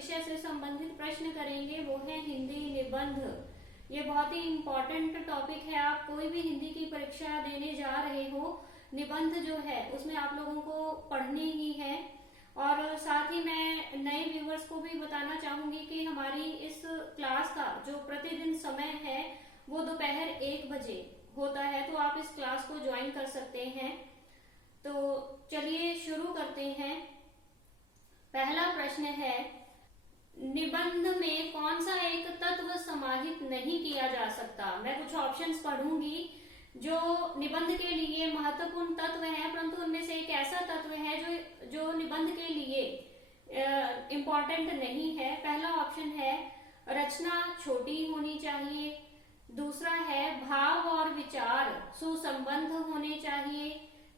विषय से संबंधित प्रश्न करेंगे वो है हिंदी निबंध। ये बहुत ही इम्पोर्टेंट टॉपिक है। आप कोई भी हिंदी की परीक्षा देने जा रहे हो, निबंध जो है उसमें आप लोगों को पढ़नी ही है। और साथ ही मैं नए व्यूवर्स को भी बताना चाहूंगी कि हमारी इस क्लास का जो प्रतिदिन समय है वो दोपहर 1 बजे होता है, तो आप इस क्लास को ज्वाइन कर सकते हैं। तो चलिए शुरू करते हैं। पहला प्रश्न है, निबंध में कौन सा एक तत्व समाहित नहीं किया जा सकता। मैं कुछ ऑप्शंस पढ़ूंगी जो निबंध के लिए महत्वपूर्ण तत्व है, परंतु उनमें से एक ऐसा तत्व है जो निबंध के लिए इम्पोर्टेंट नहीं है। पहला ऑप्शन है रचना छोटी होनी चाहिए। दूसरा है भाव और विचार सुसंबद्ध होने चाहिए।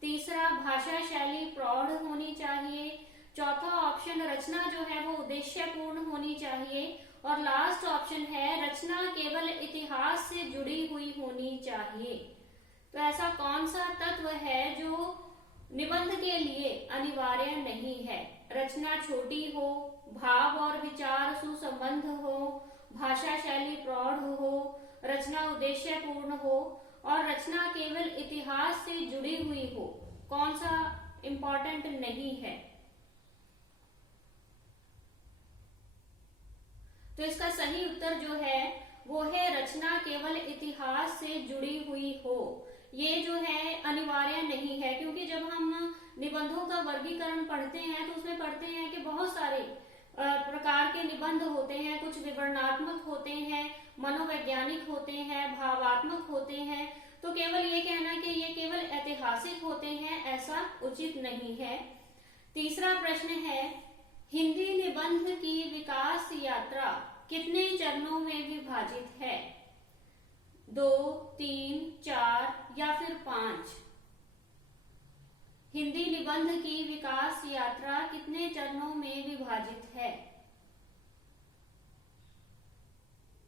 तीसरा भाषा शैली प्रौढ़ होनी चाहिए। चौथा ऑप्शन रचना जो है वो उद्देश्यपूर्ण होनी चाहिए। और लास्ट ऑप्शन है रचना केवल इतिहास से जुड़ी हुई होनी चाहिए। तो ऐसा कौन सा तत्व है जो निबंध के लिए अनिवार्य नहीं है। रचना छोटी हो, भाव और विचार सुसंबद्ध हो, भाषा शैली प्रौढ़ हो, रचना उद्देश्यपूर्ण हो और रचना केवल इतिहास से जुड़ी हुई हो। कौन सा इंपॉर्टेंट नहीं है। तो इसका सही उत्तर जो है वो है रचना केवल इतिहास से जुड़ी हुई हो। ये जो है अनिवार्य नहीं है, क्योंकि जब हम निबंधों का वर्गीकरण पढ़ते हैं तो उसमें पढ़ते हैं कि बहुत सारे प्रकार के निबंध होते हैं। कुछ विवरणात्मक होते हैं, मनोवैज्ञानिक होते हैं, भावात्मक होते हैं। तो केवल ये कहना कि ये केवल ऐतिहासिक होते हैं ऐसा उचित नहीं है। तीसरा प्रश्न है, हिंदी निबंध की विकास यात्रा कितने चरणों में विभाजित है। 2, 3, 4 या फिर 5। हिंदी निबंध की विकास यात्रा कितने चरणों में विभाजित है।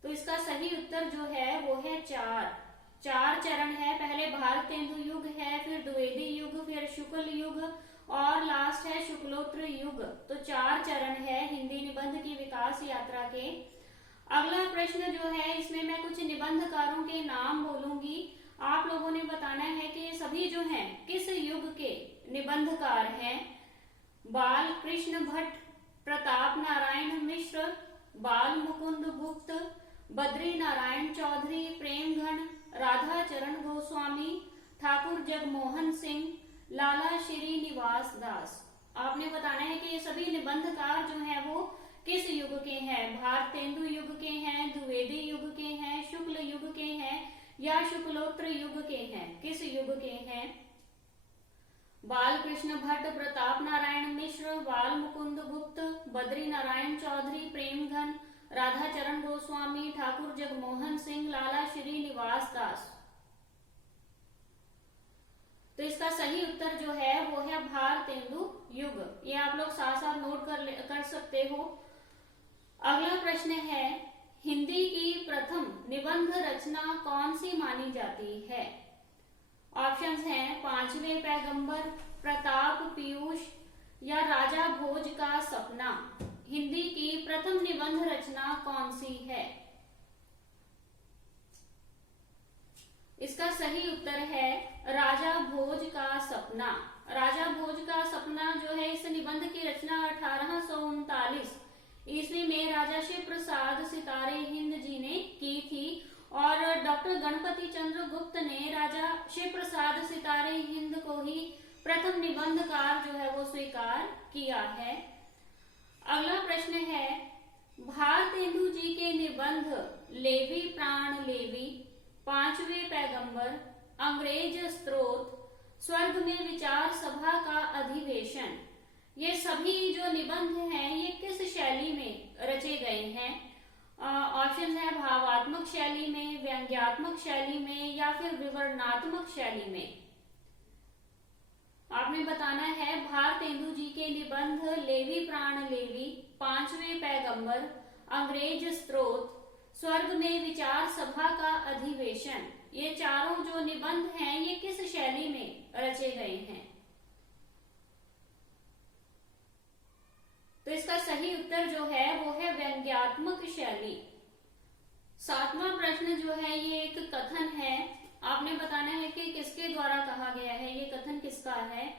तो इसका सही उत्तर जो है वो है 4 चरण है। पहले भारतेंदु युग है, फिर द्विवेदी युग, फिर शुक्ल युग और लास्ट है शुक्लोत्तर युग। तो 4 चरण है हिंदी निबंध की विकास यात्रा के। अगला प्रश्न जो है इसमें मैं कुछ निबंधकारों के नाम बोलूंगी। आप लोगों ने बताना है कि सभी जो हैं किस युग के निबंधकार हैं। बाल कृष्ण भट्ट, प्रताप नारायण मिश्र, बाल मुकुंद गुप्त, बद्री नारायण चौधरी, प्रेमघन, राधा चरण गोस्वामी, ठाकुर जगमोहन सिंह, लाला श्रीनिवास दास। आपने बताना है कि ये सभी निबंधकार जो हैं वो किस युग के हैं। भारतेंदु युग के हैं, द्विवेदी युग के हैं, शुक्ल युग के हैं या शुक्लोत्तर युग के हैं। किस युग के हैं। बाल कृष्ण भट्ट, प्रताप नारायण मिश्र, बाल मुकुंद गुप्त, बद्री नारायण चौधरी, प्रेमघन, राधा चरण गोस्वामी, ठाकुर जगमोहन सिंह, लाला श्रीनिवास दास। तो इसका सही उत्तर जो है वो है भारतेंदु युग। ये आप लोग साथ साथ नोट कर सकते हो। अगला प्रश्न है, हिंदी की प्रथम निबंध रचना कौन सी मानी जाती है। ऑप्शंस हैं पांचवें पैगंबर, प्रताप पीयूष या राजा भोज का सपना। हिंदी की प्रथम निबंध रचना कौन सी है। इसका सही उत्तर है राजा भोज का सपना। राजा भोज का सपना जो है इस निबंध की रचना 1839 ईस्वी में राजा शिव प्रसाद सितारे हिंद जी ने की थी और डॉक्टर गणपति चंद्र गुप्त ने राजा शिव प्रसाद सितारे हिंद को ही प्रथम निबंधकार जो है वो स्वीकार किया है। अगला प्रश्न है, भारतेंदु जी के निबंध लेवी प्राण लेवी, पांचवें पैगंबर, अंग्रेज स्त्रोत, स्वर्ग में विचार सभा का अधिवेशन, ये सभी जो निबंध हैं ये किस शैली में रचे गए हैं। ऑप्शन है भावात्मक शैली में, व्यंग्यात्मक शैली में या फिर विवरणात्मक शैली में। आपने बताना है भारतेंदु जी के निबंध लेवी प्राण लेवी, पांचवें पैगंबर, अंग्रेज स्त्रोत, स्वर्ग में विचार सभा का अधिवेशन, ये चारों जो निबंध हैं ये किस शैली में रचे गए हैं। तो इसका सही उत्तर जो है वो है व्यंग्यात्मक शैली। 7वां प्रश्न जो है ये एक कथन है, आपने बताना है कि किसके द्वारा कहा गया है, ये कथन किसका है।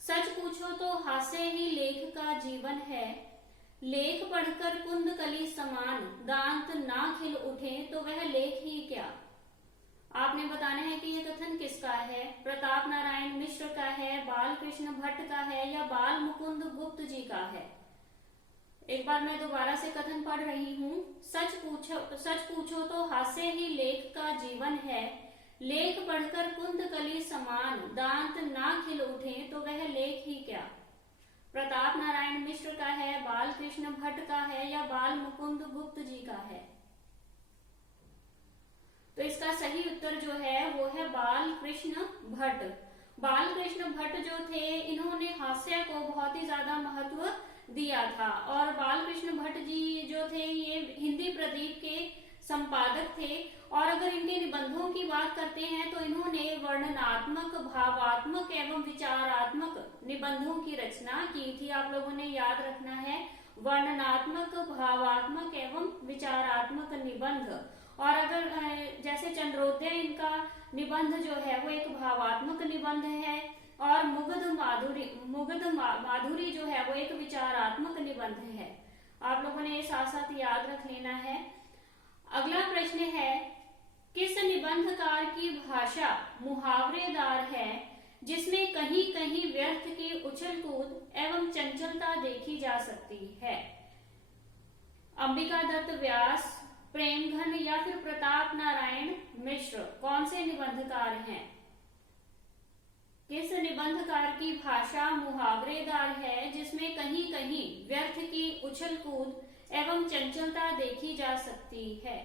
सच पूछो तो हास्य ही लेख का जीवन है, लेख पढ़कर कुंद कली समान दांत ना खिल उठे तो वह लेख ही क्या। आपने बताना है कि ये कथन किसका है, प्रताप नारायण मिश्र का है, बाल कृष्ण भट्ट का है या बाल मुकुंद गुप्त जी का है। एक बार मैं दोबारा से कथन पढ़ रही हूँ। सच पूछो तो हास्य ही लेख का जीवन है, लेख पढ़कर कुंद कली समान दांत ना खिल उठे तो वह लेख ही क्या। प्रताप नारायण मिश्र का है, बाल कृष्ण भट्ट का है या बाल मुकुंद गुप्त जी का है। तो इसका सही उत्तर जो है वो है बाल कृष्ण भट्ट। बाल कृष्ण भट्ट जो थे इन्होंने हास्य को बहुत ही ज्यादा महत्व दिया था और बाल कृष्ण भट्ट जी जो थे ये हिंदी प्रदीप के संपादक थे। और अगर इनके निबंधों की बात करते हैं तो इन्होंने वर्णनात्मक, भावात्मक एवं विचारात्मक निबंधों की रचना की थी। आप लोगों ने याद रखना है, वर्णनात्मक, भावात्मक एवं विचारात्मक निबंध। और अगर जैसे चंद्रोदय इनका निबंध जो है वो एक भावात्मक निबंध है और मुग्ध माधुरी जो है वो एक विचारात्मक निबंध है। आप लोगों ने साथ साथ याद रख लेना है। अगला प्रश्न है, किस निबंधकार की भाषा मुहावरेदार है जिसमें कहीं कहीं व्यर्थ की उछल कूद एवं चंचलता देखी जा सकती है। अंबिका दत्त व्यास, प्रेमघन या फिर प्रताप नारायण मिश्र कौन से निबंधकार हैं। किस निबंधकार की भाषा मुहावरेदार है जिसमें कहीं कहीं व्यर्थ की उछल कूद एवं चंचलता देखी जा सकती है।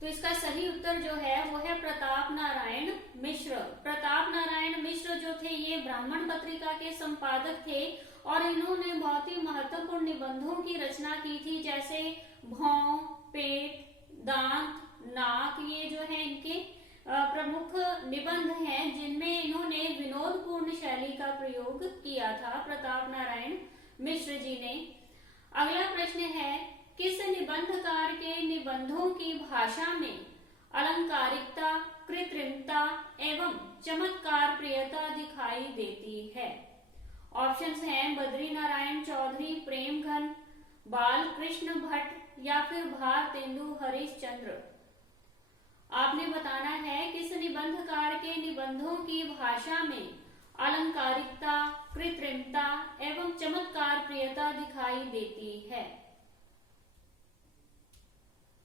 तो इसका सही उत्तर जो है वो है प्रताप नारायण मिश्र। प्रताप नारायण मिश्र जो थे ये ब्राह्मण पत्रिका के संपादक थे और इन्होंने बहुत ही महत्वपूर्ण निबंधों की रचना की थी, जैसे भौं, पेट, दांत, नाक, ये जो है इनके प्रमुख निबंध हैं जिनमें इन्होंने विनोदपूर्ण शैली का प्रयोग किया था प्रताप नारायण मिश्र जी ने। अगला प्रश्न है, किस निबंधकार के निबंधों की भाषा में अलंकारिकता, कृत्रिमता एवं चमत्कार प्रियता दिखाई देती है। ऑप्शंस हैं बद्री नारायण चौधरी, प्रेमघन, बाल कृष्ण भट्ट या फिर भारतेंदु हरिश्चंद्र। आपने बताना है किस निबंधकार के निबंधों की भाषा में अलंकारिकता, कृत्रिमता एवं चमत्कार प्रियता दिखाई देती है।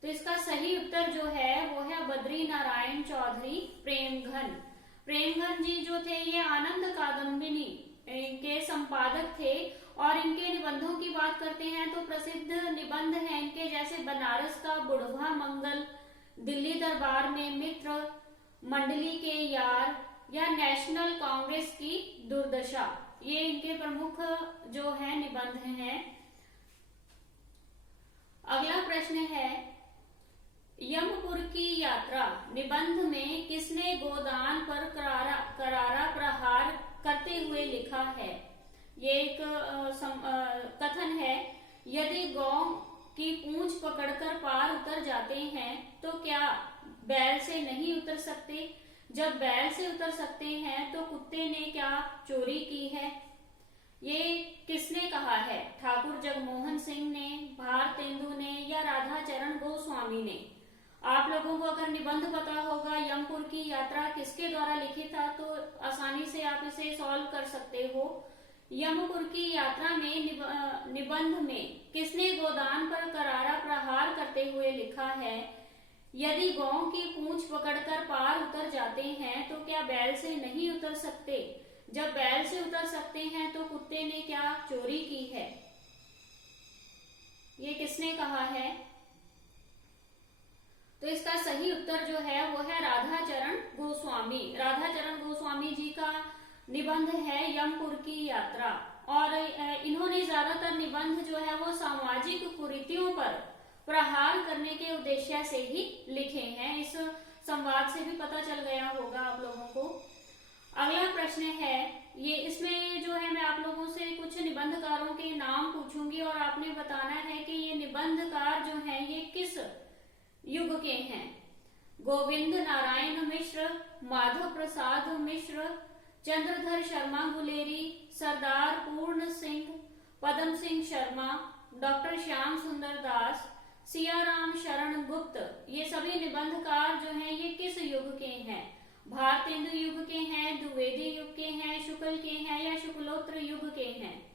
तो इसका सही उत्तर जो है वो है बद्री नारायण चौधरी, प्रेमघन। प्रेमघन जी जो थे ये आनंद कादम्बिनी के संपादक थे और इनके निबंधों की बात करते हैं तो प्रसिद्ध निबंध हैं इनके, जैसे बनारस का बुढ़वा मंगल, दिल्ली दरबार में मित्र, मंडली के यार या नेशनल कांग्रेस की दुर्दशा। ये इनके प्रमुख जो है निबंध हैं। अगला प्रश्न है, यमपुर की यात्रा निबंध में किसने गोदान पर करारा प्रहार करते हुए लिखा है। ये एक कथन है, यदि गौ की पूंछ पकड़कर पार उतर जाते हैं तो क्या बैल से नहीं उतर सकते। जब बैल से उतर सकते हैं तो कुत्ते ने क्या चोरी की है। ये किसने कहा है, ठाकुर जगमोहन सिंह ने, भारतेंदु ने या राधाचरण गोस्वामी ने। आप लोगों को अगर निबंध पता होगा यमपुर की यात्रा किसके द्वारा लिखित था तो आसानी से आप इसे सॉल्व कर सकते हो। यमपुर की यात्रा में निबंध में किसने गोदान पर करारा प्रहार करते हुए लिखा है, यदि गौ की पूंछ पकड़कर पार उतर जाते हैं तो क्या बैल से नहीं उतर सकते। जब बैल से उतर सकते हैं तो कुत्ते ने क्या चोरी की है। ये किसने कहा है। तो इसका सही उत्तर जो है वो है राधाचरण गोस्वामी। राधाचरण गोस्वामी जी का निबंध है यमपुर की यात्रा और इन्होंने ज्यादातर निबंध जो है वो सामाजिक कुरीतियों पर प्रहार करने के उद्देश्य से ही लिखे हैं। इस संवाद से भी पता चल गया होगा आप लोगों को। अगला प्रश्न है, ये इसमें जो है मैं आप लोगों से कुछ निबंधकारों के नाम पूछूंगी और आपने बताना है कि ये निबंधकार जो हैं ये किस युग के हैं। गोविंद नारायण मिश्र, माधव प्रसाद मिश्र, चंद्रधर शर्मा गुलेरी, सरदार पूर्ण सिंह, पदम सिंह शर्मा, डॉक्टर श्याम सुंदर दास, सियाराम शरण गुप्त, ये सभी निबंधकार जो हैं ये किस युग के हैं। भारतेंदु युग के हैं, द्विवेदी युग के हैं, शुक्ल के हैं या शुक्लोत्तर युग के हैं।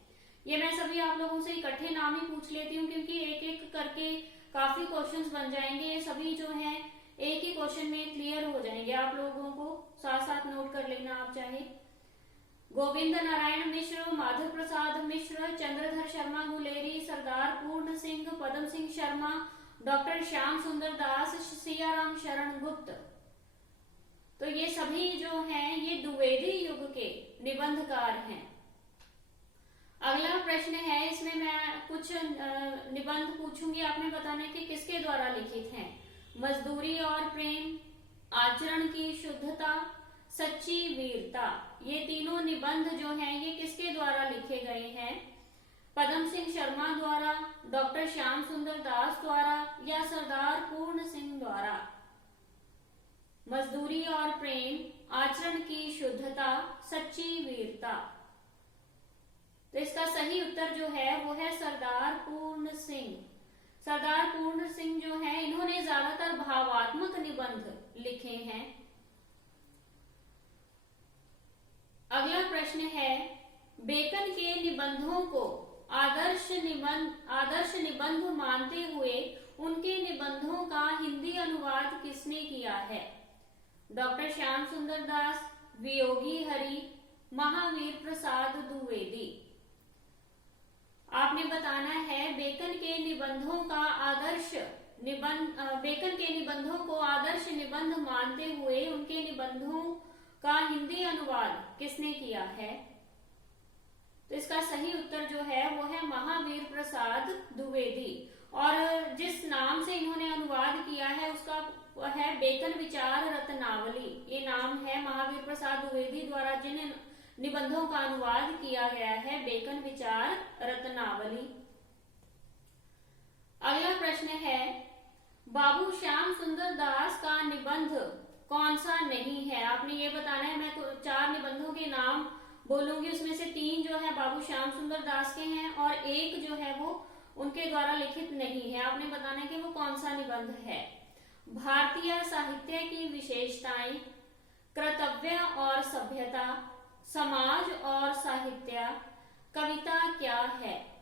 ये मैं सभी आप लोगों से इकट्ठे नाम ही पूछ लेती हूँ क्योंकि एक एक करके काफी क्वेश्चंस बन जाएंगे। ये सभी जो हैं एक ही क्वेश्चन में क्लियर हो जाएंगे, आप लोगों को साथ साथ नोट कर लेना आप चाहे। गोविंद नारायण मिश्र, माधव प्रसाद मिश्र, चंद्रधर शर्मा गुलेरी, सरदार पूर्ण सिंह, पदम सिंह शर्मा, डॉक्टर श्याम सुंदर दास, सियाराम शरण गुप्त। तो ये सभी जो हैं ये द्विवेदी युग के निबंधकार हैं। अगला प्रश्न है, इसमें मैं कुछ निबंध पूछूंगी, आपने बताना है कि किसके द्वारा लिखित हैं। मजदूरी और प्रेम, आचरण की शुद्धता, सच्ची वीरता, ये तीनों निबंध जो हैं ये किसके द्वारा लिखे गए हैं। पदम सिंह शर्मा द्वारा, डॉक्टर श्याम सुंदर दास द्वारा या सरदार पूर्ण सिंह द्वारा। मजदूरी और प्रेम, आचरण की शुद्धता, सच्ची वीरता। तो इसका सही उत्तर जो है वो है सरदार पूर्ण सिंह। सरदार पूर्ण सिंह जो है इन्होंने ज्यादातर भावात्मक निबंध लिखे हैं। अगला प्रश्न है, बेकन के निबंधों को आदर्श निबंध मानते हुए उनके निबंधों का हिंदी अनुवाद किसने किया है। डॉक्टर श्याम सुंदर दास, वियोगी हरि, महावीर प्रसाद द्विवेदी। आपने बताना है बेकन के निबंधों को आदर्श निबंध मानते हुए उनके निबंधों का हिंदी अनुवाद किसने किया है। तो इसका सही उत्तर जो है वो है महावीर प्रसाद द्विवेदी। और जिस नाम से इन्होंने अनुवाद किया है उसका है बेकन विचार रत्नावली। ये नाम है महावीर प्रसाद द्विवेदी द्वारा जिन निबंधों का अनुवाद किया गया है, बेकन विचार रत्नावली। अगला प्रश्न है, बाबू श्याम सुंदर दास का निबंध कौन सा नहीं है। आपने ये बताना है। मैं 4 निबंधों के नाम बोलूंगी, उसमें से 3 जो है बाबू श्याम सुंदर दास के हैं और 1 जो है वो उनके द्वारा लिखित नहीं है। आपने बताना है कि वो कौन सा निबंध है। भारतीय साहित्य की विशेषताएं, कर्तव्य और सभ्यता, समाज और साहित्य, कविता क्या है।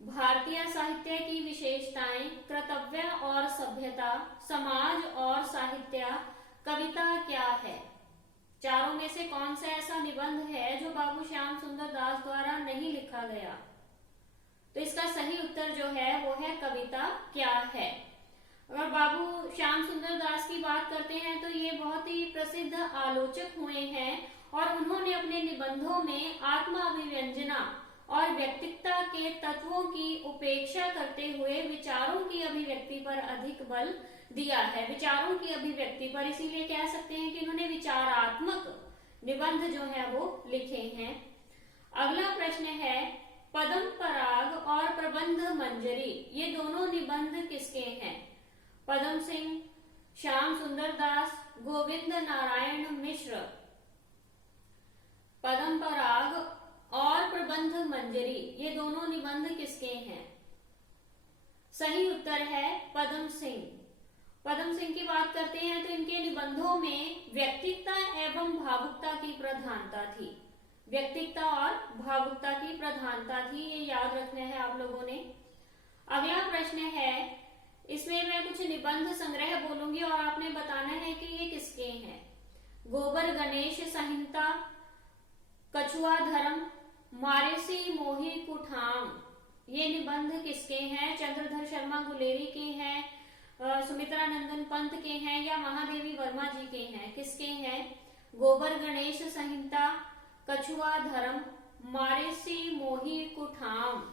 भारतीय साहित्य की विशेषताएं, कर्तव्य और सभ्यता, समाज और साहित्य, कविता क्या है। चारों में से कौन सा ऐसा निबंध है जो बाबू श्याम सुंदर दास द्वारा नहीं लिखा गया। तो इसका सही उत्तर जो है वो है कविता क्या है। अगर बाबू श्याम सुंदर दास की बात करते हैं तो ये बहुत ही प्रसिद्ध आलोचक हुए हैं और उन्होंने अपने निबंधों में आत्म अभिव्यंजना और व्यक्तित्व के तत्वों की उपेक्षा करते हुए विचारों की अभिव्यक्ति पर अधिक बल दिया है। विचारों की अभिव्यक्ति पर, इसीलिए कह सकते हैं कि इन्होंने विचारात्मक निबंध जो है वो लिखे हैं। अगला प्रश्न है, पदम पराग और प्रबंध मंजरी, ये दोनों निबंध किसके हैं। पदम सिंह, श्याम सुंदर दास, गोविंद नारायण मिश्र। पदम पराग और प्रबंध मंजरी, ये दोनों निबंध किसके हैं। सही उत्तर है पदम सिंह। पदम सिंह की बात करते हैं तो इनके निबंधों में व्यक्तिकता एवं भावुकता की प्रधानता थी। व्यक्तिकता और भावुकता की प्रधानता थी, ये याद रखना है आप लोगों ने। अगला प्रश्न है, इसमें मैं कुछ निबंध संग्रह बोलूंगी और आपने बताना है कि ये किसके हैं। गोबर गणेश संहिता, कछुआ धर्म, मारेसी मोही कुठाम, ये निबंध किसके हैं। चंद्रधर शर्मा गुलेरी के हैं, सुमित्रा नंदन पंत के हैं या महादेवी वर्मा जी के हैं। किसके हैं। गोबर गणेश संहिता, कछुआ धर्म, मारेसी मोही कुठाम।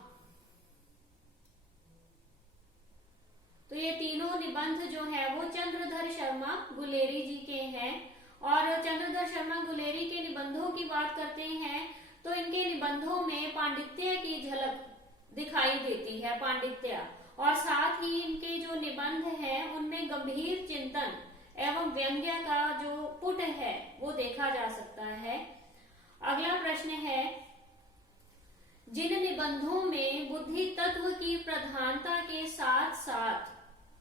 तो ये तीनों निबंध जो है वो चंद्रधर शर्मा गुलेरी जी के हैं और चंद्रधर शर्मा गुलेरी के निबंधों की बात करते हैं तो इनके निबंधों में पांडित्य की झलक दिखाई देती है, पांडित्य, और साथ ही इनके जो निबंध हैं उनमें गंभीर चिंतन एवं व्यंग्य का जो पुट है वो देखा जा सकता है। अगला प्रश्न है, जिन निबंधों में बुद्धि तत्व की प्रधानता के साथ साथ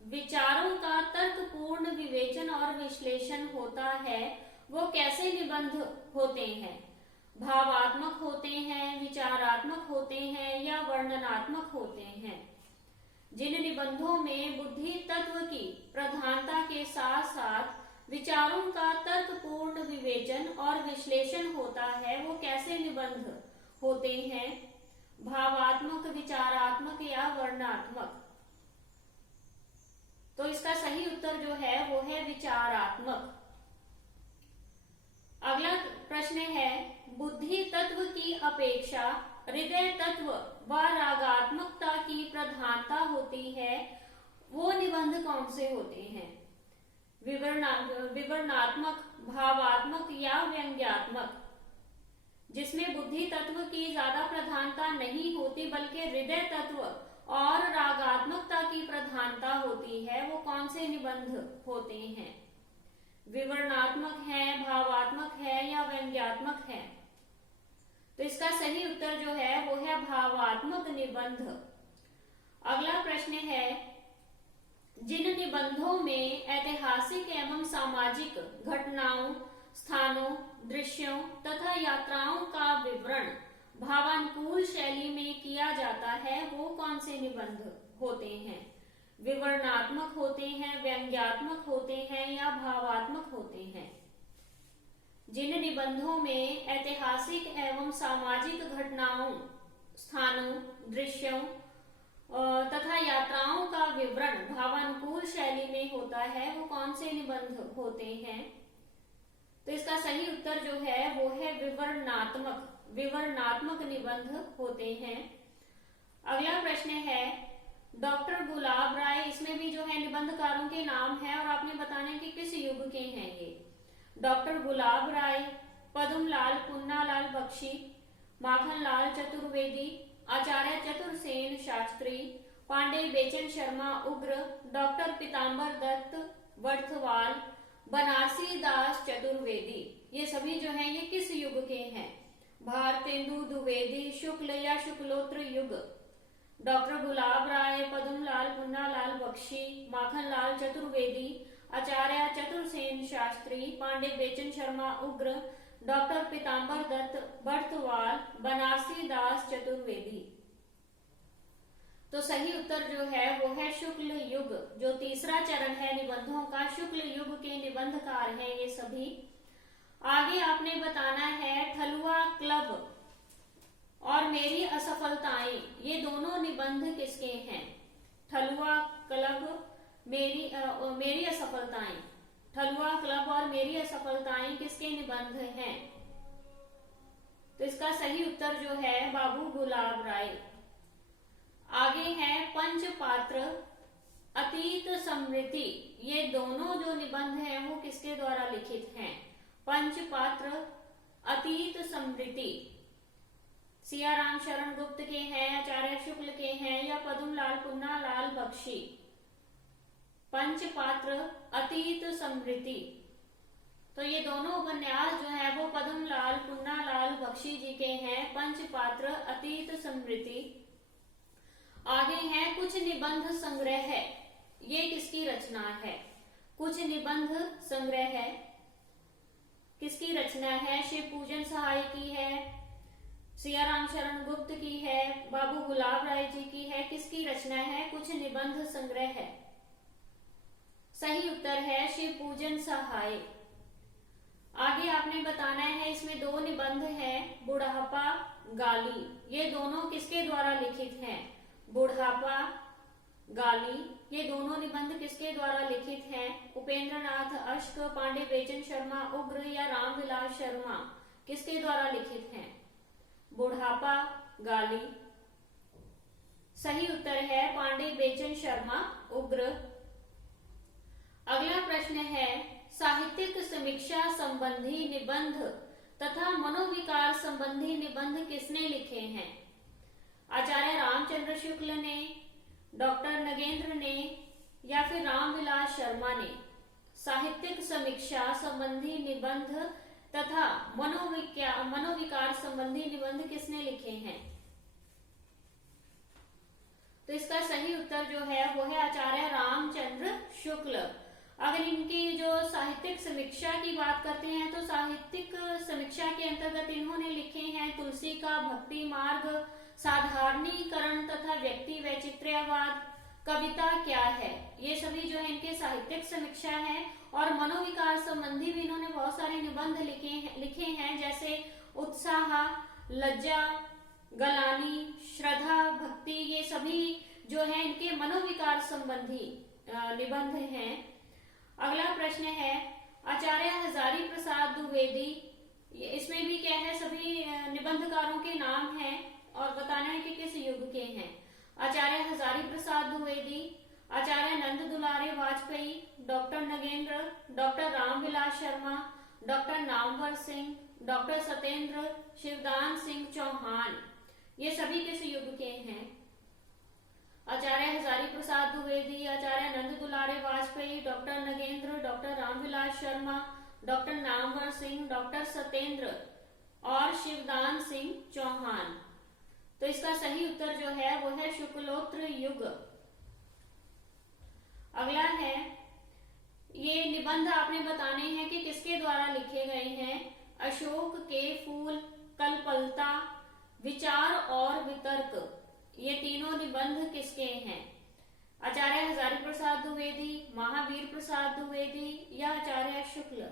विचारों का तर्कपूर्ण विवेचन और विश्लेषण होता है वो कैसे निबंध होते हैं? भावात्मक होते हैं, विचारात्मक होते हैं या वर्णनात्मक होते हैं? जिन निबंधों में बुद्धि तत्व की प्रधानता के साथ साथ विचारों का तर्कपूर्ण विवेचन और विश्लेषण होता है वो कैसे निबंध होते हैं? भावात्मक, विचारात्मक या वर्णनात्मक? तो इसका सही उत्तर जो है वो है विचारात्मक। अगला प्रश्न है, बुद्धि तत्व की अपेक्षा हृदय तत्व व रागात्मकता की प्रधानता होती है वो निबंध कौन से होते हैं? विवरणात्मक, भावात्मक या व्यंग्यात्मक? जिसमें बुद्धि तत्व की ज्यादा प्रधानता नहीं होती बल्कि हृदय तत्व और रागात्मकता की प्रधानता होती है वो कौन से निबंध होते हैं? विवरणात्मक है, भावात्मक है या व्यंग्यात्मक है? तो इसका सही उत्तर जो है वो है भावात्मक निबंध। अगला प्रश्न है, जिन निबंधों में ऐतिहासिक एवं सामाजिक घटनाओं, स्थानों, दृश्यों तथा यात्राओं का विवरण भावानुकूल शैली में किया जाता है वो कौन से निबंध होते हैं? विवरणात्मक होते हैं, व्यंग्यात्मक होते हैं या भावात्मक होते हैं? जिन निबंधों में ऐतिहासिक एवं सामाजिक घटनाओं, स्थानों, दृश्यों तथा यात्राओं का विवरण भावानुकूल शैली में होता है वो कौन से निबंध होते हैं? तो इसका सही उत्तर जो है वो है विवरणात्मक, विवरणात्मक निबंध होते हैं। अगला प्रश्न है, डॉक्टर गुलाब राय, इसमें भी जो है निबंधकारों के नाम है और आपने बताना है कि किस युग के हैं ये। डॉक्टर गुलाब राय, पद्मलाल पुन्नालाल बख्शी, माखनलाल चतुर्वेदी, आचार्य चतुरसेन शास्त्री, पांडे बेचन शर्मा उग्र, डॉक्टर पीताम्बर दत्त वर्थवाल, बनारसी दास चतुर्वेदी, ये सभी जो हैं ये किस युग के हैं? भारतेंदु द्विवेदी, शुक्ल या शुक्लोत्तर युग? डॉक्टर गुलाब राय, पद्मलाल पुन्नालाल बख्शी, माखनलाल चतुर्वेदी, आचार्य चतुरसेन शास्त्री, पांडे बेचन शर्मा उग्र, डॉक्टर पीताम्बर दत्त बर्तवाल, बनारसी दास चतुर्वेदी। तो सही उत्तर जो है वो है शुक्ल युग। जो तीसरा चरण है निबंधों का, शुक्ल युग के निबंधकार हैं ये सभी। आगे आपने बताना है ठलुआ क्लब और मेरी असफलताएं, ये दोनों निबंध किसके हैं? ठलुआ क्लब, मेरी असफलताएं, ठलुआ क्लब और मेरी असफलताएं किसके निबंध हैं? तो इसका सही उत्तर जो है बाबू गुलाब राय। आगे है पंचपात्र, अतीत स्मृति, ये दोनों जो निबंध हैं वो किसके द्वारा लिखित हैं? पंचपात्र, अतीत स्मृति सियाराम शरण गुप्त के हैं, आचार्य शुक्ल के हैं या पद्मलाल पुन्नालाल बख्शी? पंचपात्र, अतीत स्मृति, तो ये दोनों उपन्यास जो है वो पद्मलाल पुन्नालाल बख्शी जी के हैं। पंचपात्र, अतीत स्मृति। आगे है कुछ निबंध संग्रह है, ये किसकी रचना है? कुछ निबंध संग्रह है किसकी रचना है? शिव पूजन सहाय की है, सियाराम शरण गुप्त की है, बाबू गुलाब राय जी की है, किसकी रचना है? कुछ निबंध संग्रह है। सही उत्तर है शिव पूजन सहाय। आगे आपने बताना है, इसमें दो निबंध हैं, बुढ़ापा, गाली, ये दोनों किसके द्वारा लिखित हैं? बुढ़ापा, गाली, ये दोनों निबंध किसके द्वारा लिखित हैं? उपेंद्रनाथ अश्क, पांडे बेचन शर्मा उग्र या रामविलास शर्मा, किसके द्वारा लिखित हैं? बुढ़ापा, गाली। सही उत्तर है पांडे बेचन शर्मा उग्र। अगला प्रश्न है, साहित्यिक समीक्षा संबंधी निबंध तथा मनोविकार संबंधी निबंध किसने लिखे हैं? आचार्य रामचंद्र शुक्ल ने, डॉक्टर नगेंद्र ने, या फिर रामविलास शर्मा ने? साहित्यिक समीक्षा संबंधी निबंध तथा मनोविकार संबंधी निबंध किसने लिखे हैं? तो इसका सही उत्तर जो है वो है आचार्य रामचंद्र शुक्ल। अगर इनकी जो साहित्यिक समीक्षा की बात करते हैं तो साहित्यिक समीक्षा के अंतर्गत इन्होंने लिखे हैं तुलसी का भक्ति मार्ग, साधारणीकरण तथा व्यक्ति वैचित्र्यवाद, कविता क्या है, ये सभी जो है इनके साहित्यिक समीक्षा है। और मनोविकार संबंधी भी इन्होंने बहुत सारे निबंध लिखे हैं जैसे उत्साह, लज्जा, गलानी, श्रद्धा, भक्ति, ये सभी जो है इनके मनोविकार संबंधी निबंध हैं। अगला प्रश्न है आचार्य हजारी प्रसाद द्विवेदी, इसमें भी क्या है सभी निबंधकारों के नाम हैं और बताना है कि किस युग के हैं। आचार्य Hazari Prasad Dwivedi, Acharya Nand Dulare Vajpeyi, doctor Nagendra, doctor Ramvilas Sharma, doctor Namvar Singh, doctor Satyendra Shivdan Singh Chauhan, ये सभी किस युग के हैं? आचार्य Hazari Prasad Dwivedi, Acharya Nand Dulare Vajpeyi, doctor Nagendra, doctor Ramvilas Sharma, doctor Namvar Singh, doctor Satyendra और शिवदान सिंह चौहान। तो इसका सही उत्तर जो है वो है शुक्लोत्तर युग। अगला है, ये निबंध आपने बताने हैं कि किसके द्वारा लिखे गए हैं। अशोक के फूल, कल्पलता, विचार और वितर्क, ये तीनों निबंध किसके हैं? आचार्य हजारी प्रसाद द्विवेदी, महावीर प्रसाद द्विवेदी या आचार्य शुक्ल?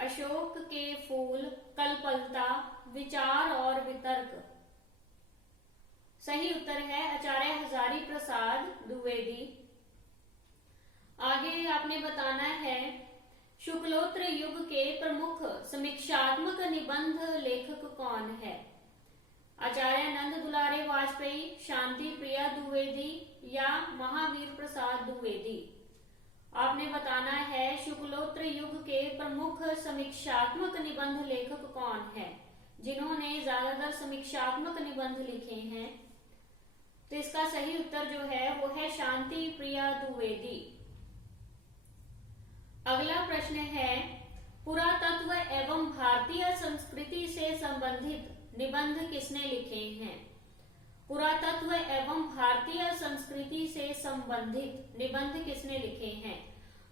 अशोक के फूल, कल्पलता, विचार और वितर्क, सही उत्तर है आचार्य हजारी प्रसाद द्विवेदी। आगे आपने बताना है शुक्लोत्तर युग के प्रमुख समीक्षात्मक निबंध लेखक कौन है? आचार्य नंद दुलारे वाजपेयी, शांति प्रिया द्विवेदी या महावीर प्रसाद द्विवेदी? आपने बताना है शुक्लोत्तर युग के प्रमुख समीक्षात्मक निबंध लेखक कौन है, जिन्होंने ज्यादातर समीक्षात्मक निबंध लिखे हैं। तो इसका सही उत्तर जो है वो है शांति प्रिया द्विवेदी। अगला प्रश्न है पुरातत्व एवं भारतीय संस्कृति से संबंधित निबंध किसने लिखे हैं? पुरातत्व एवं भारतीय संस्कृति से संबंधित निबंध किसने लिखे हैं?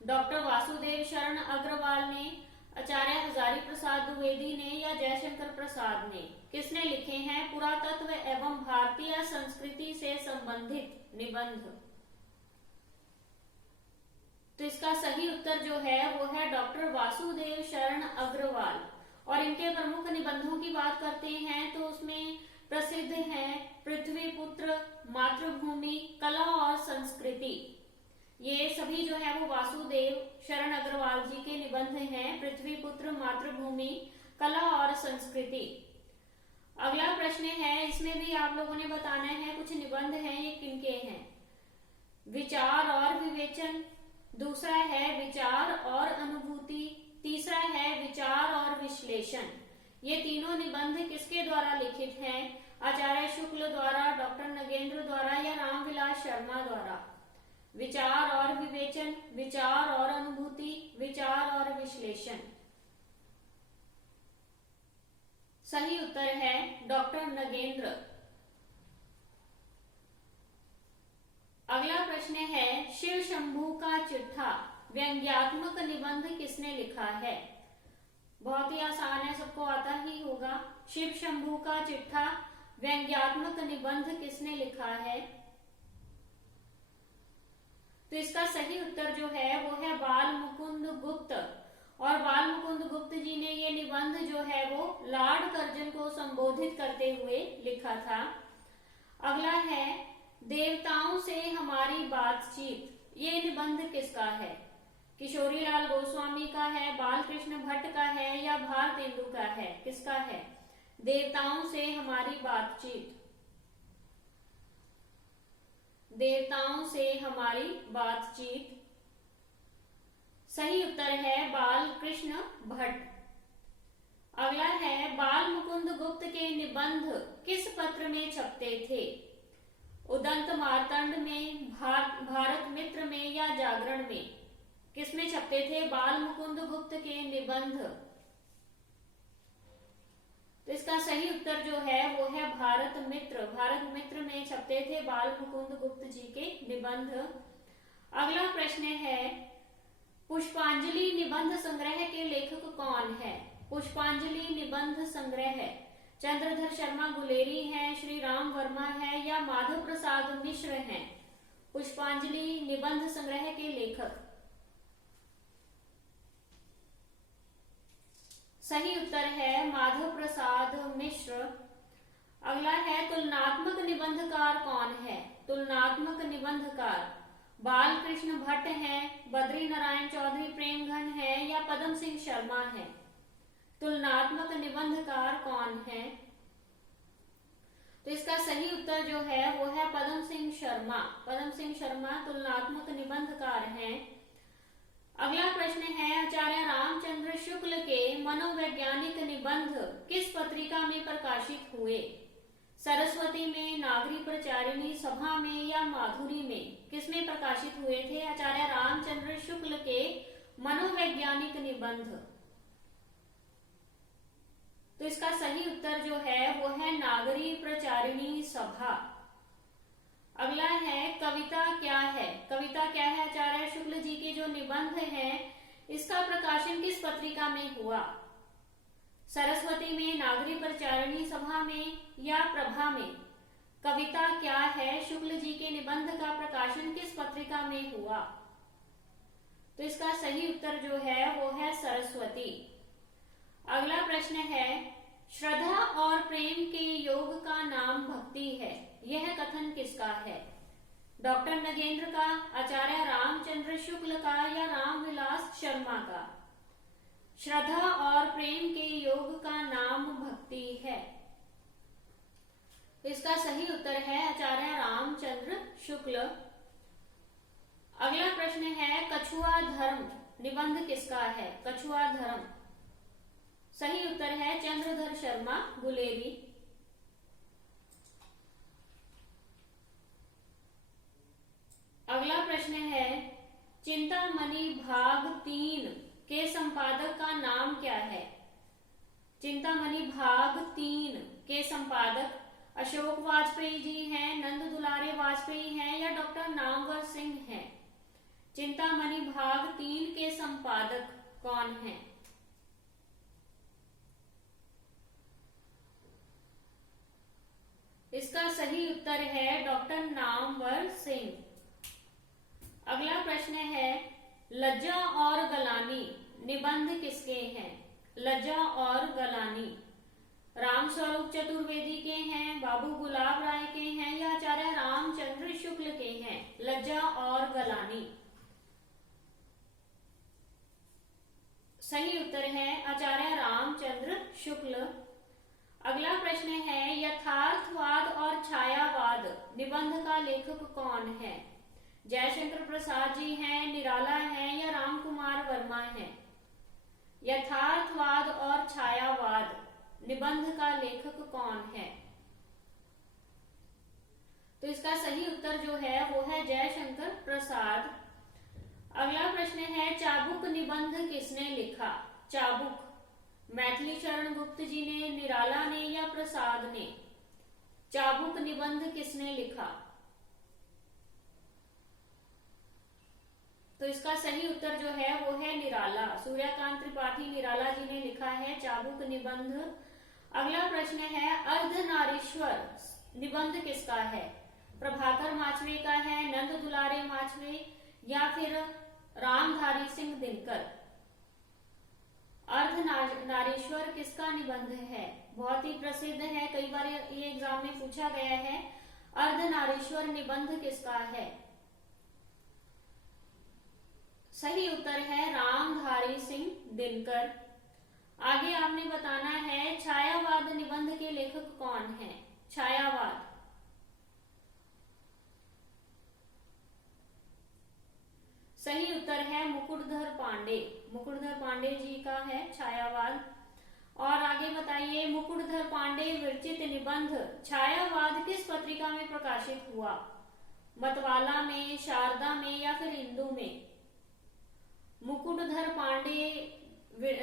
डॉक्टर वासुदेव शरण अग्रवाल ने, आचार्य हजारी प्रसाद द्विवेदी ने या जयशंकर प्रसाद ने? किसने लिखे हैं पुरातत्व एवं भारतीय संस्कृति से संबंधित निबंध? तो इसका सही उत्तर जो है वो है डॉक्टर वासुदेव शरण अग्रवाल। और इनके प्रमुख निबंधों की बात करते हैं तो उसमें प्रसिद्ध है पृथ्वी पुत्र, मातृभूमि, कला और संस्कृति। ये सभी जो है वो वासुदेव शरण अग्रवाल जी के निबंध हैं, पृथ्वी पुत्र, मातृभूमि, कला और संस्कृति। अगला प्रश्न है, इसमें भी आप लोगों ने बताना है कुछ निबंध हैं, ये किनके हैं? विचार और विवेचन, दूसरा है विचार और अनुभूति, तीसरा है विचार और विश्लेषण। ये तीनों निबंध किसके द्वारा लिखित हैं? आचार्य शुक्ल द्वारा, डॉक्टर नगेंद्र द्वारा या रामविलास शर्मा द्वारा? विचार और विवेचन, विचार और अनुभूति, विचार और विश्लेषण। सही उत्तर है डॉक्टर नगेंद्र। अगला प्रश्न है शिव शंभू का चिट्ठा व्यंग्यात्मक निबंध किसने लिखा है? बहुत ही आसान है, सबको आता ही होगा। शिव शंभू का चिट्ठा व्यंग्यात्मक निबंध किसने लिखा है? तो इसका सही उत्तर जो है वो है बाल मुकुंद गुप्त। और बाल मुकुंद गुप्त जी ने ये निबंध जो है वो लॉर्ड कर्जन को संबोधित करते हुए लिखा था। अगला है देवताओं से हमारी बातचीत, ये निबंध किसका है? किशोरीलाल गोस्वामी का है, बालकृष्ण भट्ट का है या भारतेंदु का है? किसका है? देवताओं से हमारी बातचीत। देवताओं से हमारी बातचीत सही उत्तर है बाल कृष्ण भट्ट। अगला है बाल मुकुंद गुप्त के निबंध किस पत्र में छपते थे? उदंत मार्तंड में, भारत मित्र में या जागरण में? किसमें छपते थे बाल मुकुंद गुप्त के निबंध? तो इसका सही उत्तर जो है वो है भारत मित्र। भारत मित्र में छपते थे बाल मुकुंद गुप्त जी के निबंध। अगला प्रश्न है पुष्पांजलि निबंध संग्रह के लेखक कौन है? पुष्पांजलि निबंध संग्रह चंद्रधर शर्मा गुलेरी हैं, श्री राम वर्मा है या माधव प्रसाद मिश्र हैं? पुष्पांजलि निबंध संग्रह के लेखक। सही उत्तर है माधव प्रसाद मिश्र। अगला है तुलनात्मक निबंधकार कौन है? तुलनात्मक निबंधकार बाल कृष्ण भट्ट हैं, बद्री नारायण चौधरी प्रेमघन है या पदम सिंह शर्मा है? तुलनात्मक निबंधकार कौन है? तो इसका सही उत्तर जो है वो है पदम सिंह शर्मा। पदम सिंह शर्मा तुलनात्मक निबंधकार हैं। अगला प्रश्न है आचार्य रामचंद्र शुक्ल के मनोवैज्ञानिक निबंध किस पत्रिका में प्रकाशित हुए? सरस्वती में, नागरी प्रचारिणी सभा में या माधुरी में? किसमें प्रकाशित हुए थे आचार्य रामचंद्र शुक्ल के मनोवैज्ञानिक निबंध? तो इसका सही उत्तर जो है वो है नागरी प्रचारिणी सभा। अगला है कविता क्या है? कविता क्या है आचार्य शुक्ल जी के जो निबंध हैं इसका प्रकाशन किस पत्रिका में हुआ? सरस्वती में, नागरी प्रचारिणी सभा में या प्रभा में? कविता क्या है शुक्ल जी के निबंध का प्रकाशन किस पत्रिका में हुआ? तो इसका सही उत्तर जो है वो है सरस्वती। अगला प्रश्न है श्रद्धा और प्रेम के योग का नाम भक्ति है, यह कथन किसका है? डॉक्टर नगेंद्र का, आचार्य रामचंद्र शुक्ल का या रामविलास शर्मा का? श्रद्धा और प्रेम के योग का नाम भक्ति है। इसका सही उत्तर है आचार्य रामचंद्र शुक्ल। अगला प्रश्न है कछुआ धर्म निबंध किसका है? कछुआ धर्म। सही उत्तर है चंद्रधर शर्मा गुलेरी। अगला प्रश्न है चिंतामणि भाग 3 के संपादक का नाम क्या है? चिंतामणि भाग 3 के संपादक अशोक वाजपेयी जी हैं, नंद दुलारे वाजपेयी हैं या डॉक्टर नामवर सिंह हैं? चिंतामणि भाग 3 के संपादक कौन हैं? इसका सही उत्तर है डॉक्टर नामवर सिंह। अगला प्रश्न है लज्जा और गलानी निबंध किसके हैं? लज्जा और गलानी रामस्वरूप चतुर्वेदी के हैं, बाबू गुलाब राय के हैं या आचार्य रामचंद्र शुक्ल के हैं? लज्जा और गलानी। सही उत्तर है आचार्य रामचंद्र शुक्ल। अगला प्रश्न है यथार्थवाद और छायावाद निबंध का लेखक कौन है? जयशंकर प्रसाद जी हैं, निराला हैं या राम कुमार वर्मा हैं? यथार्थवाद और छायावाद निबंध का लेखक कौन है? तो इसका सही उत्तर जो है वो है जयशंकर प्रसाद। अगला प्रश्न है चाबुक निबंध किसने लिखा? चाबुक मैथिली शरण गुप्त जी ने, निराला ने या प्रसाद ने? चाबुक निबंध किसने लिखा? तो इसका सही उत्तर जो है वो है निराला। सूर्यकांत त्रिपाठी निराला जी ने लिखा है चाबुक निबंध। अगला प्रश्न है अर्धनारीश्वर निबंध किसका है? प्रभाकर माचवे का है, नंद दुलारे माचवे या फिर रामधारी सिंह दिनकर? अर्धनारीश्वर किसका निबंध है? बहुत ही प्रसिद्ध है, कई बार ये एग्जाम में पूछा गया है। अर्धनारीश्वर निबंध किसका है? सही उत्तर है रामधारी सिंह दिनकर। आगे आपने बताना है छायावाद निबंध के लेखक कौन है? छायावाद सही उत्तर है मुकुटधर पांडे। पांडे, मुकुटधर पांडे जी का है छायावाद। और आगे बताइए, मुकुटधर पांडे विरचित निबंध छायावाद किस पत्रिका में प्रकाशित हुआ? मतवाला में, शारदा में या फिर इंदु में? मुकुटधर पांडे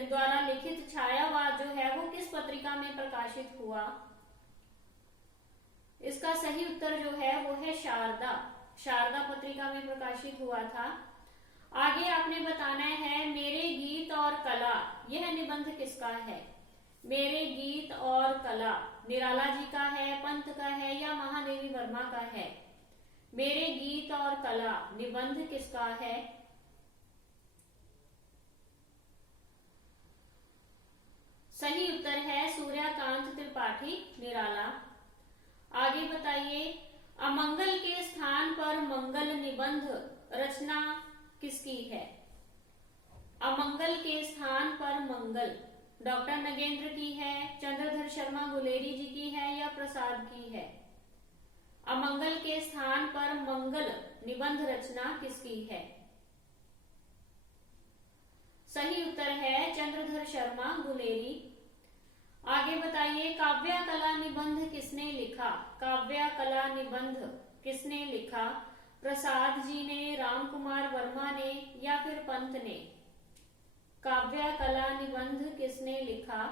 द्वारा लिखित छायावाद जो है वो किस पत्रिका में प्रकाशित हुआ? इसका सही उत्तर जो है वो है शारदा, शारदा पत्रिका में प्रकाशित हुआ था। आगे आपने बताना है मेरे गीत और कला, यह निबंध किसका है? मेरे गीत और कला निराला जी का है, पंत का है या महादेवी वर्मा का है? मेरे गीत और कला निबंध किसका है? सही उत्तर है सूर्यकांत त्रिपाठी निराला। आगे बताइए, अमंगल के स्थान पर मंगल निबंध रचना किसकी है? अमंगल के स्थान पर मंगल डॉक्टर नगेंद्र की है, चंद्रधर शर्मा गुलेरी जी की है या प्रसाद की है? अमंगल के स्थान पर मंगल निबंध रचना किसकी है? सही उत्तर है चंद्रधर शर्मा गुलेरी। आगे बताइए, काव्य कला निबंध किसने लिखा? काव्य कला निबंध किसने लिखा? प्रसाद जी ने, राम कुमार वर्मा ने या फिर पंत ने? काव्य कला निबंध किसने लिखा?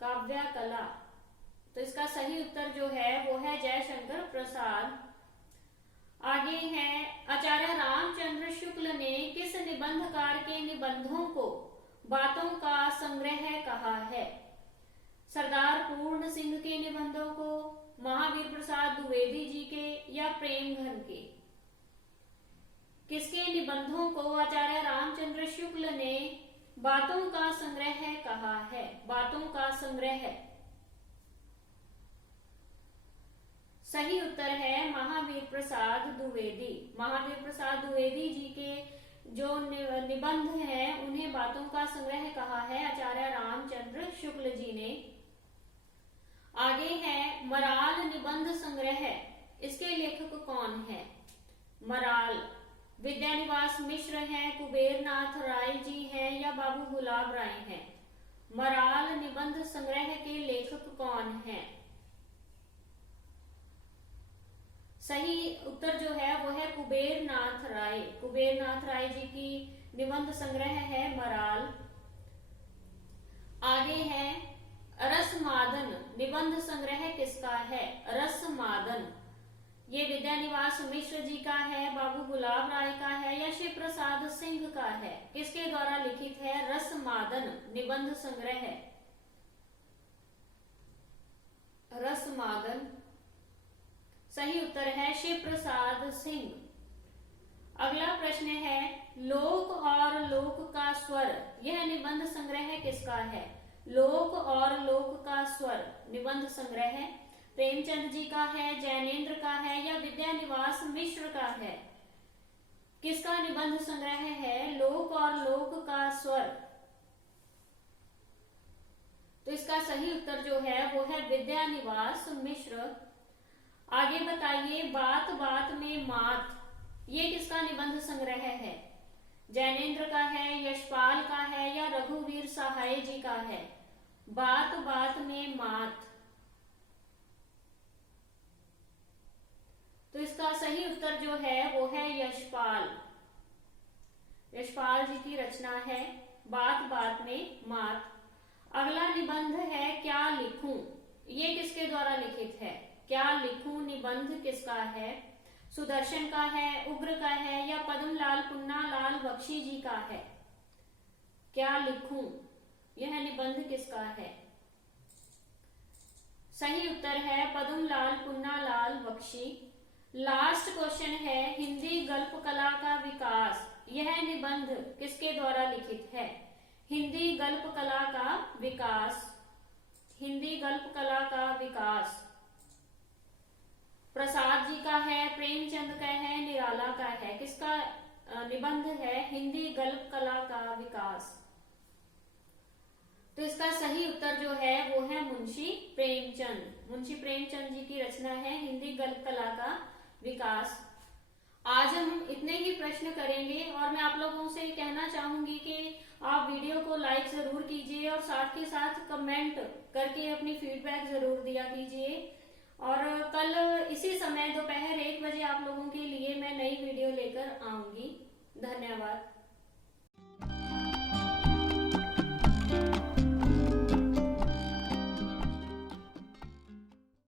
काव्य कला, तो इसका सही उत्तर जो है वो है जयशंकर प्रसाद। आगे है, आचार्य रामचंद्र शुक्ल ने किस निबंधकार के निबंधों को बातों का संग्रह कहा है? सरदार पूर्ण सिंह के निबंधों को, महावीर प्रसाद द्विवेदी जी के या प्रेमघन के? किसके निबंधों को आचार्य रामचंद्र शुक्ल ने बातों का संग्रह कहा है? बातों का संग्रह। सही उत्तर है महावीर प्रसाद द्विवेदी। महावीर प्रसाद द्विवेदी जी के जो निबंध हैं उन्हें बातों का संग्रह कहा है आचार्य रामचंद्र शुक्ल जी ने। आगे है, मराल निबंध संग्रह, इसके लेखक कौन है? मराल विद्यानिवास मिश्र हैं, कुबेरनाथ राय जी हैं या बाबू गुलाब राय हैं? मराल निबंध संग्रह के लेखक कौन हैं? सही उत्तर जो है वो है कुबेरनाथ राय। कुबेरनाथ राय जी की निबंध संग्रह है मराल। आगे है, रसमादन निबंध संग्रह किसका है? रसमादन ये विद्यानिवास मिश्र जी का है, बाबू गुलाब राय का है या शिव प्रसाद सिंह का है? किसके द्वारा लिखित है रसमादन निबंध संग्रह? रसमादन सही उत्तर है शिव प्रसाद सिंह। अगला प्रश्न है, लोक और लोक का स्वर, यह निबंध संग्रह किसका है? लोक और लोक का स्वर निबंध संग्रह प्रेमचंद जी का है, जैनेन्द्र का है या विद्यानिवास मिश्र का है? किसका निबंध संग्रह है लोक और लोक का स्वर? तो इसका सही उत्तर जो है वो है विद्यानिवास मिश्र। आगे बताइए, बात बात में मात, ये किसका निबंध संग्रह है? जैनेन्द्र का है, यशपाल का है या रघुवीर सहाय जी का है? बात बात में मात, तो इसका सही उत्तर जो है वो है यशपाल। यशपाल जी की रचना है बात बात में मात। अगला निबंध है क्या लिखूं, ये किसके द्वारा लिखित है? क्या लिखूं निबंध किसका है? सुदर्शन का है, उग्र का है या पद्मलाल पुन्नालाल बख्शी जी का है? क्या लिखूं यह निबंध किसका है? सही उत्तर है पद्मलाल पुन्नालाल बख्शी। लास्ट क्वेश्चन है, हिंदी गल्प कला का विकास, यह निबंध किसके द्वारा लिखित है? हिंदी गल्प कला का विकास, हिंदी गल्प कला का विकास प्रसाद जी का है, प्रेमचंद का है, निराला का है? किसका निबंध है हिंदी गल्प कला का विकास? तो इसका सही उत्तर जो है वो है मुंशी प्रेमचंद। मुंशी प्रेमचंद जी की रचना है हिंदी गल्प कला का विकास। आज हम इतने ही प्रश्न करेंगे और मैं आप लोगों से कहना चाहूंगी कि आप वीडियो को लाइक जरूर कीजिए और साथ के साथ कमेंट करके अपनी फीडबैक जरूर दिया कीजिए। और कल इसी समय दोपहर 1 बजे आप लोगों के लिए मैं नई वीडियो लेकर आऊंगी। धन्यवाद।